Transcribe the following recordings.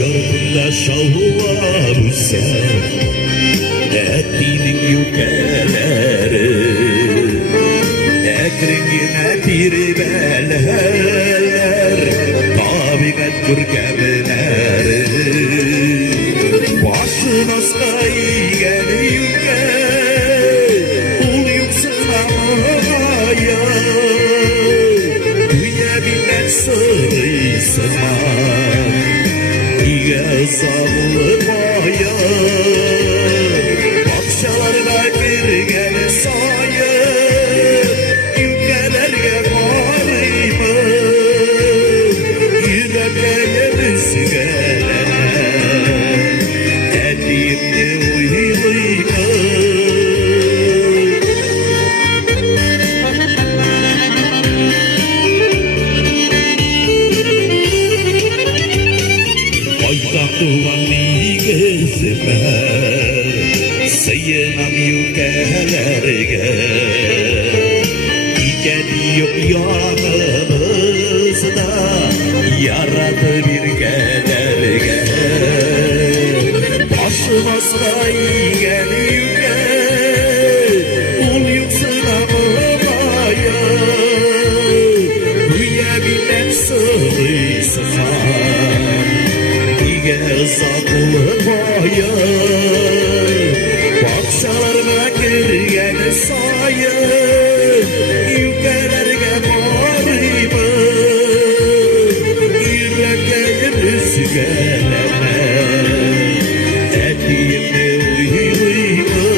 Yarımda şalvar sen ettiğinin yükeleri ekrengine tirbeler tabiat görkemleri başına saygen yüke ul yükselamaya duyabilen sırrısına Yazarlı maya Bakşalarına girgen sayı Ülkelerge varımı Yürekleye rüzgâre Edimde uylıyımı Aytaktuğanı gezme Sayınam yükelerge İken yok yanımızda Yaradı bir kederge Başıma saygen yüke Ul yükselamaya Duyabilen sırrısına Yazaklı maya Bakşalarına girgen sayı Yükelerge varımı Yürekleye rüzgâre Ettiğimde uylıyımı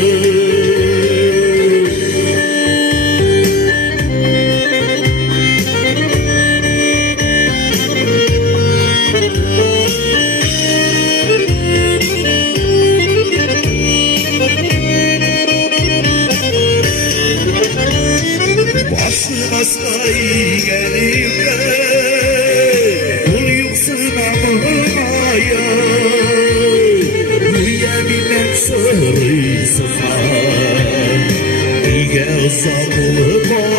Başına saygen yüke Ul yükselamaya Duyabilen sırrısına Yazaklı